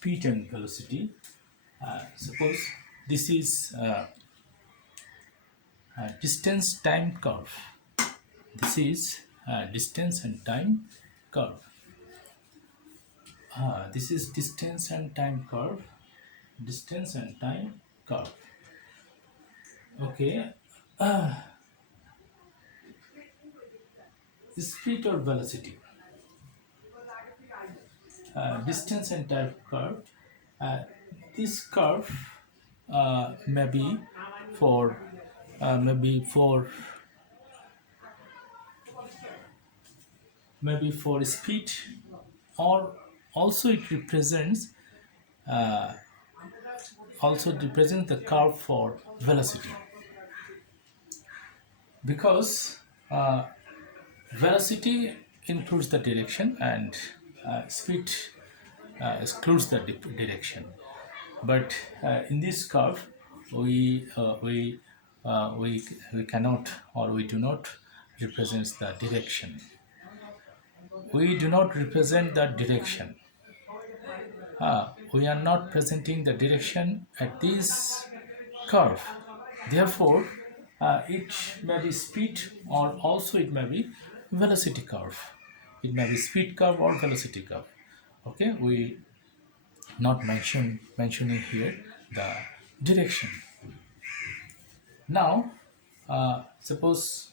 speed and velocity. Suppose this is a distance time curve. This is distance and time curve. This is distance and time curve. Distance and time curve. Okay. Speed or velocity. Distance and time curve. Uh, this curve may be for maybe for speed, or also it represents the curve for velocity, because velocity includes the direction and speed excludes the direction. But in this curve, we uh, we we cannot, or we do not represent the direction. We do not represent the direction. We are not presenting the direction at this curve. Therefore, it may be speed, or also it may be velocity curve. It may be speed curve or velocity curve. Okay, we not mentioning here the direction. Now, suppose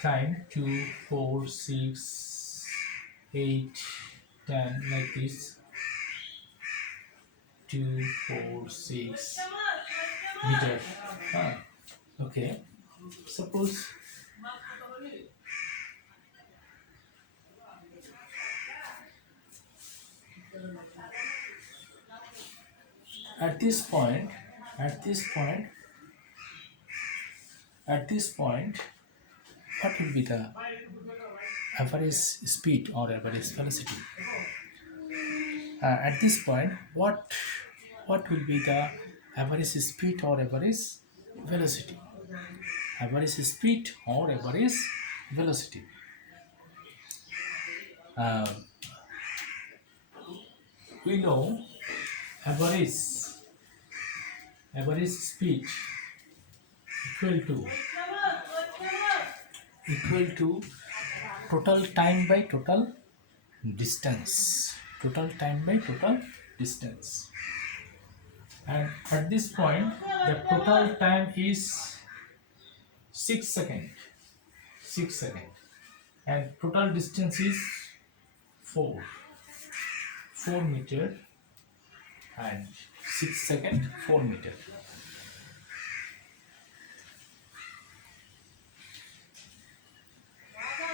time 2, 4, 6, 8, 10, like this. 2, 4, 6 meter. Okay. Suppose at this point, at this point, what will be the average speed or average velocity? At this point, what will be the average speed or average velocity? Average speed or average velocity. We know average speed equal to total time by total distance. Total time by total distance. And at this point, the total time is 6 seconds. 6 seconds. And total distance is 4 meter, and 6 seconds 4 meter.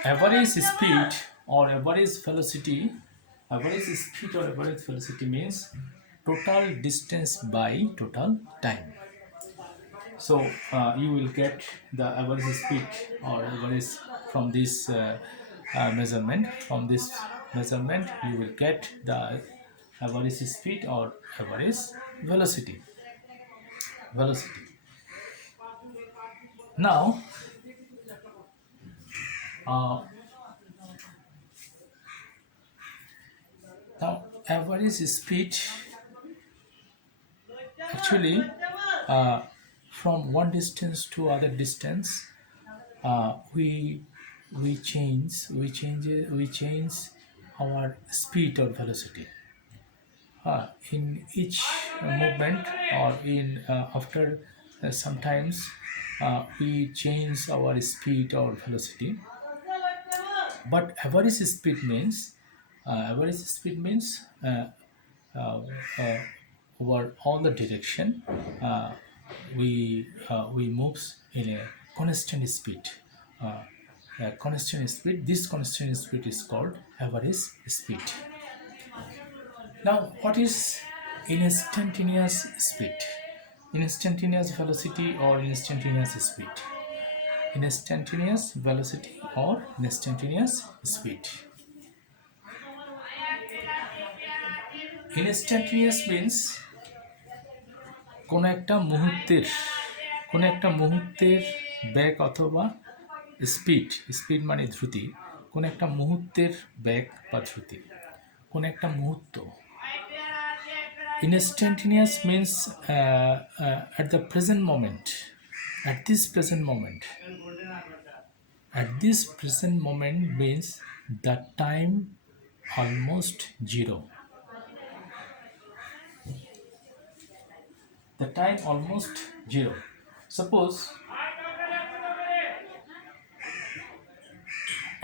Average speed or average velocity, means total distance by total time. So you will get the average speed or average from this measurement. From this measurement, you will get the average speed or average velocity. Now, average speed, actually, from one distance to other distance, we change our speed or velocity. In each movement, or in after sometimes we change our speed or velocity. But average speed means over all the direction, we moves in a constant speed. This constant speed is called average speed. Now, what is instantaneous speed? Instantaneous velocity or instantaneous speed? Instantaneous velocity or instantaneous speed? Instantaneous means কোনো একটা মুহূর্তের বেগ অথবা speed মানে দ্রুতি, কোন একটা মুহূর্তের বেগ বা দ্রুতি, কোন একটা মুহূর্ত। Instantaneous means at the present moment, at this present moment. At this present moment means the time almost zero. The time almost zero. Suppose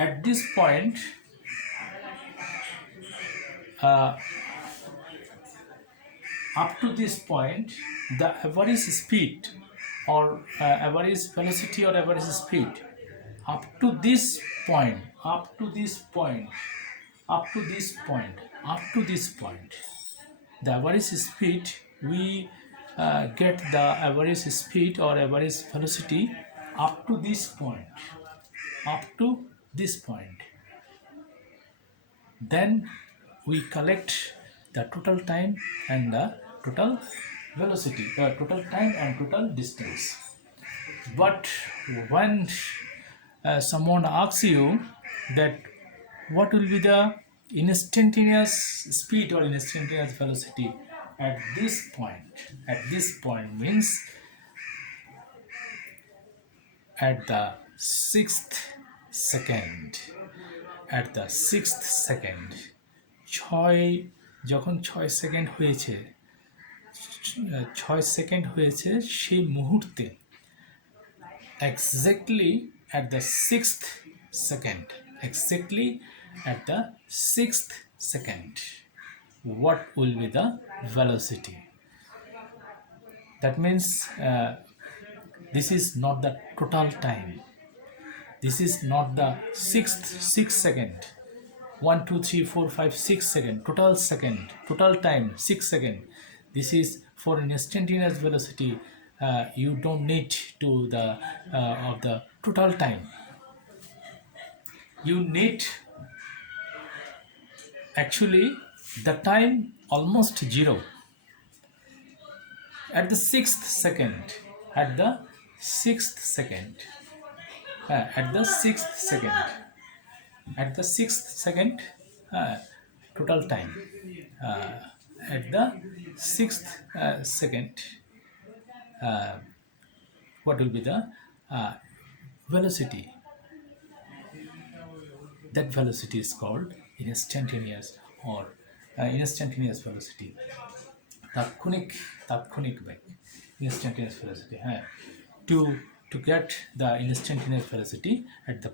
at this point up to this point the average speed or average velocity or average speed up to this point, up to this point, up to this point, up to this point, the average speed we get the average speed or average velocity up to this point, up to this point. Then we collect the total time and the total velocity, total time and total distance. But when someone asks you that what will be the instantaneous speed or instantaneous velocity at this point means at the sixth second, at the sixth second, যখন 6 second হয়েছে, 6 second হয়েছে সেই মুহূর্তে, exactly at the sixth second, exactly at the sixth second, what will be the velocity? That means this is not the total time. This is not the six second. 1 2 3 4 5 6 second total second, total time 6 second. This is for an instantaneous velocity. You don't need to the of the total time. You need actually the time almost zero at the sixth second, at the sixth second, at the sixth second, at the sixth second, total time, at the sixth second, what will be the velocity? That velocity is called instantaneous or instantaneous velocity. তাৎক্ষণিক বেগ, instantaneous velocity. To get the instantaneous velocity at the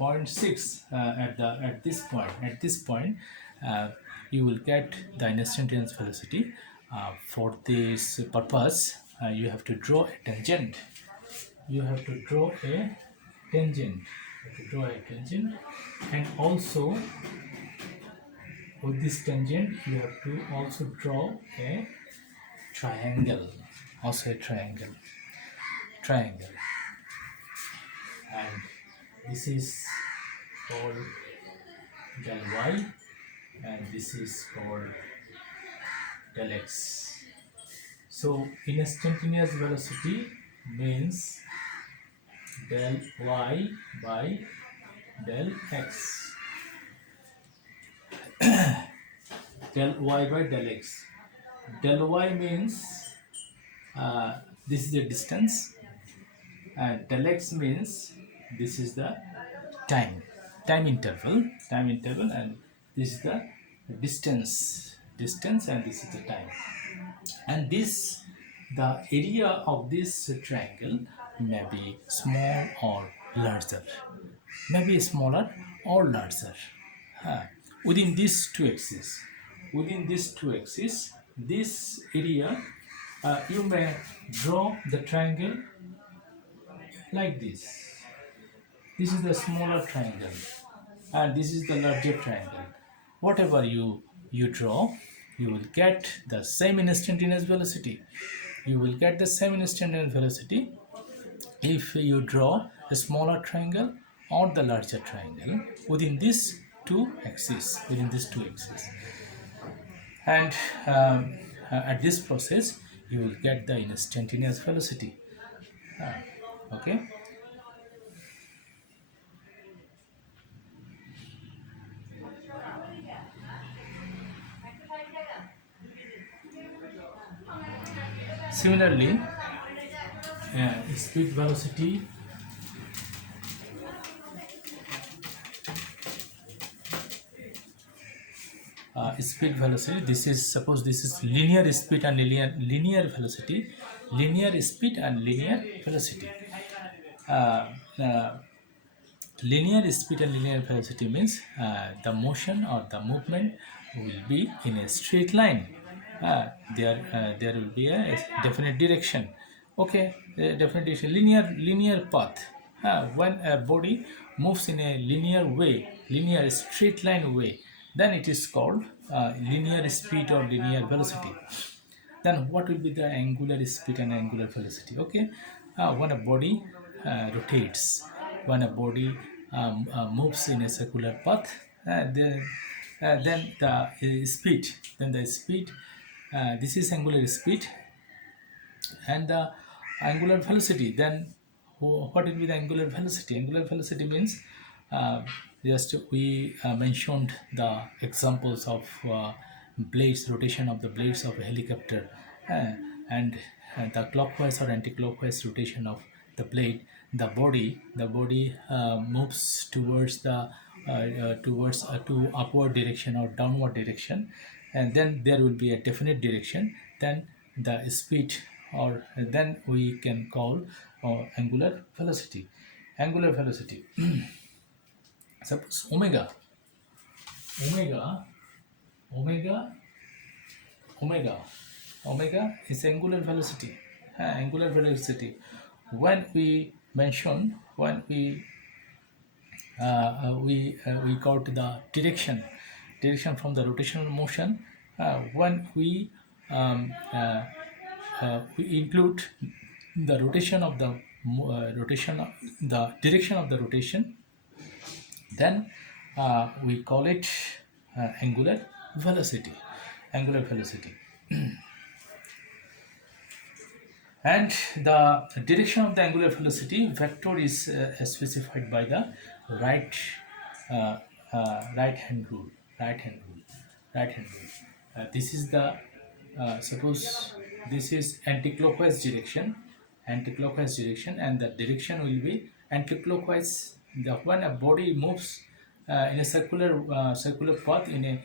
point 6, at this point you will get the instantaneous velocity. For this purpose you have to draw a tangent. You have to draw a tangent. And also with this tangent you have to also draw a triangle, and this is called del y and this is called del x. So instantaneous velocity means del y by del x. Del y by del x. Del y means this is the distance, and del x means this is the time interval, and this is the distance, and this is the time. And the area of this triangle may be small or larger, smaller or larger. Within these two axes, this area, you may draw the triangle like this. This is the smaller triangle and this is the larger triangle. Whatever you draw, you will get the same instantaneous velocity. If you draw a smaller triangle or the larger triangle within these two axes. And at this process you will get the instantaneous velocity. Okay. Similarly, speed velocity speed velocity, this is, suppose this is linear speed and linear velocity, linear speed and linear velocity. uh, uh, Linear speed and linear velocity means the motion or the movement will be in a straight line. There will be a definite direction. Okay, definite direction. Linear path. When a body moves in a linear way, linear straight line way, then it is called linear speed or linear velocity. Then what will be the angular speed and angular velocity? Okay, when a body rotates, when a body moves in a circular path, then the speed, this is angular speed, and the angular velocity, then what will be the angular velocity? Angular velocity means, uh, just we mentioned the examples of blades, rotation of the blades of a helicopter, uh, and the clockwise or anti-clockwise rotation of the blade. The body moves towards the towards to upward direction or downward direction, and then there will be a definite direction. Then the speed, or then we can call angular velocity. Angular velocity. Suppose omega omega omega omega is angular velocity. Angular velocity, when we mention, when we got the direction from the rotational motion. When we include the rotation of the the direction of the rotation, then we call it angular velocity. Angular velocity. And the direction of the angular velocity vector is specified by the right uh, right hand rule. This is the suppose this is anti-clockwise direction, and the direction will be anti-clockwise. When a body moves in a circular path in a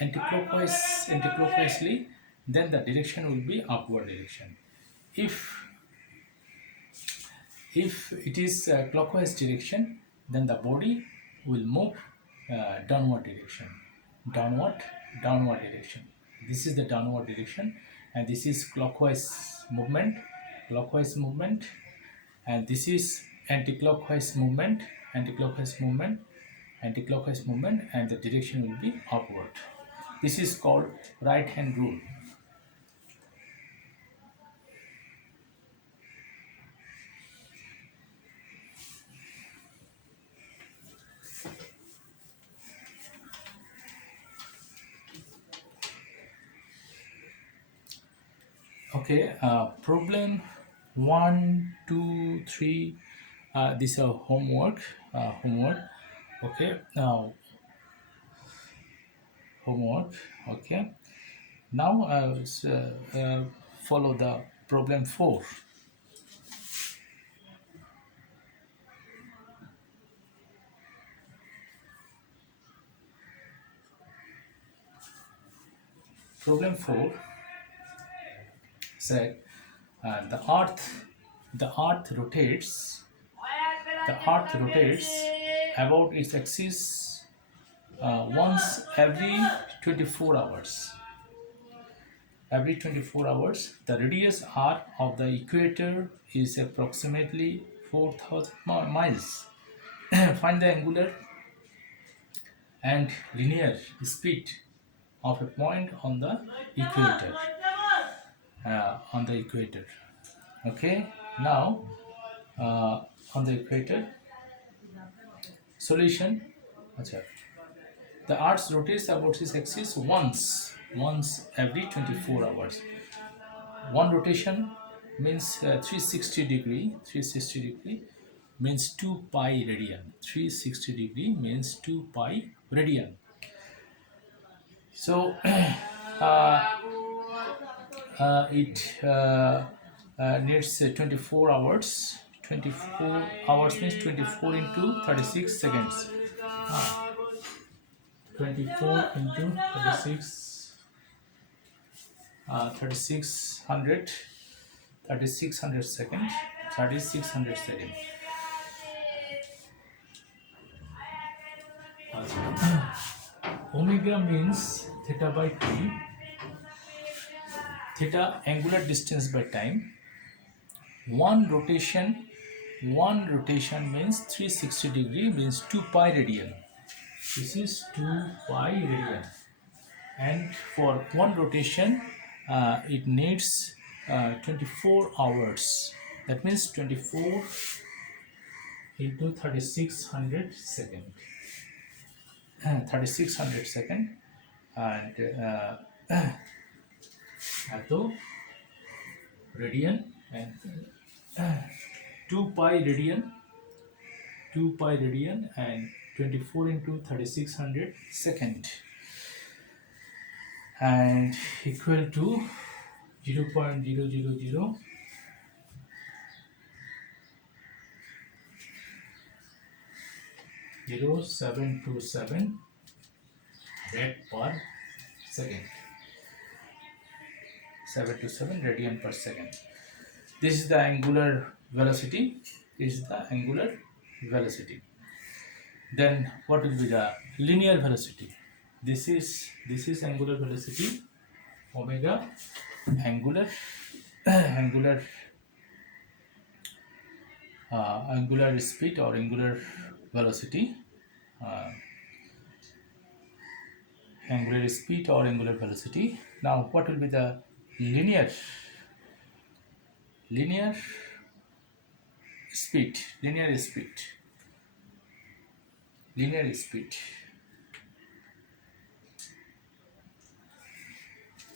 anti-clockwisely, then the direction will be upward direction. If it is clockwise direction, then the body will move downward direction. Downward direction. This is the downward direction, and this is clockwise movement. And this is anti-clockwise movement. And the direction will be upward. This is called right hand rule. Okay, problem 1, 2, 3. This is homework. Okay, now homework. Okay, now follow the problem 4. Problem 4 said the earth rotates about its axis once every 24 hours. Every 24 hours, the radius r of the equator is approximately 4,000 miles. Find the angular and linear speed of a point on the equator. Okay, now on the equator. Solution. The earth rotates about its axis once every 24 hours. One rotation means 360 degree. 360 degree means 2 pi radian. 360 degree means 2 pi radian. So it needs 24 hours. 24 hours means 24 into 36 seconds. 24 into 36, 3600, 3600 seconds. 3600 seconds. Omega means theta by t. Theta angular distance by time. One rotation means 360 degree means 2 pi radian. This is 2 pi radian, and for one rotation it needs 24 hours. That means 24 into 3600 second. 3600 second, and eto radian, and 2 pi radian, and 24 into 3600 second, and equal to 0.000 0727 rad per second. 727 radian per second. This is the angular velocity. Then what will be the linear velocity? This is angular velocity, omega, angular angular speed or angular velocity, Now what will be the linear speed?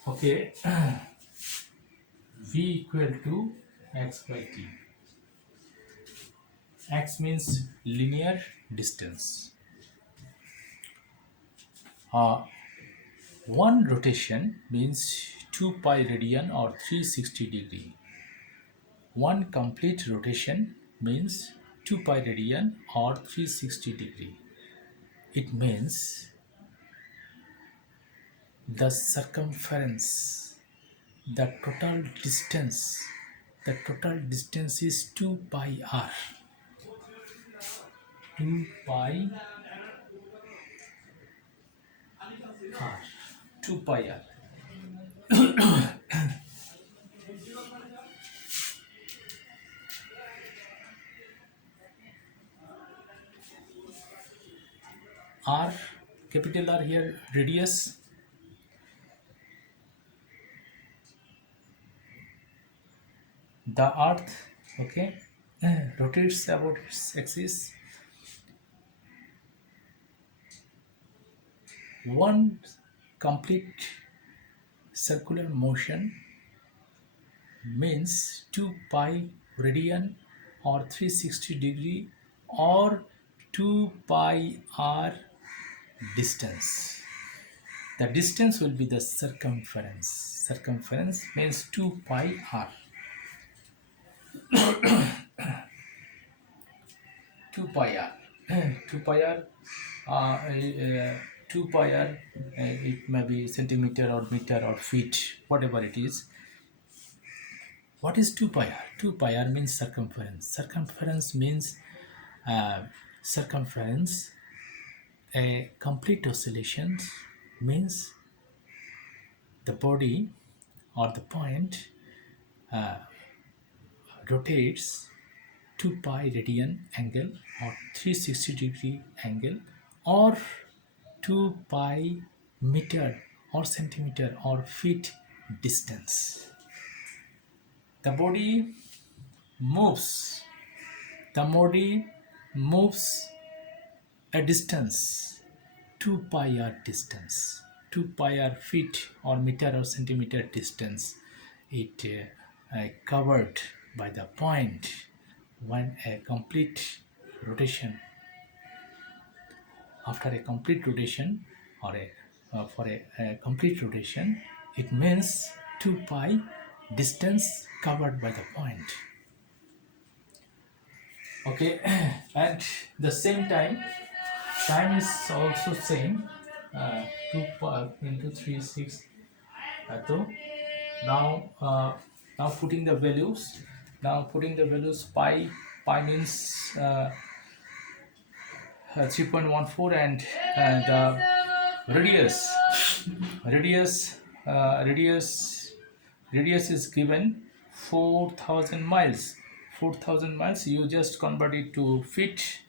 Okay, v equal to x by t. X means linear distance. One rotation means 2 pi radian or 360 degree. One complete rotation means 2 pi radian or 360 degree. It means the circumference, the total distance is 2 pi r. 2 pi r. 2 pi r. R, capital R here, radius. The earth, okay, rotates about its axis. One complete circular motion means 2 pi radian or 360 degree or 2 pi r distance. The distance will be the circumference. Circumference means 2 pi r. 2 pi r. 2 pi r. 2 pi r. It may be centimeter or meter or feet, whatever it is. What is 2 pi r? 2 pi r means circumference. Circumference means a complete oscillation means the body or the point rotates 2 pi radian angle or 360 degree angle or 2 pi meter or centimeter or feet distance. The body moves a distance 2 pi r distance, 2 pi r feet or meter or centimeter distance. It covered by the point when a complete rotation. After a complete rotation or for a complete rotation, it means 2 pi distance covered by the point. Okay, and the same time is also same, 2 pi into 3 6. So now now putting the values, pi means 3.14, and the radius radius radius is given 4,000 miles. 4,000 miles, you just convert it to feet,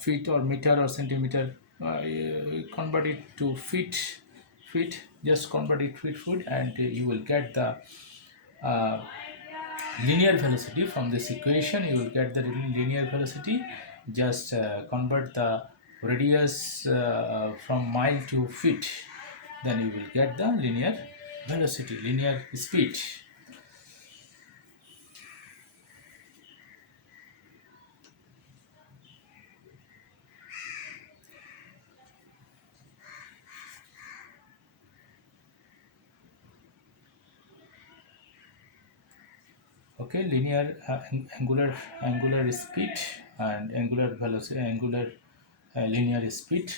feet or meter or centimeter, you convert it to feet, just convert it feet, and you will get the uh, linear velocity. From this equation you will get the linear velocity. Just convert the radius from mile to feet, then you will get the linear velocity, linear speed. Okay, linear angular speed and angular velocity, angular linear speed.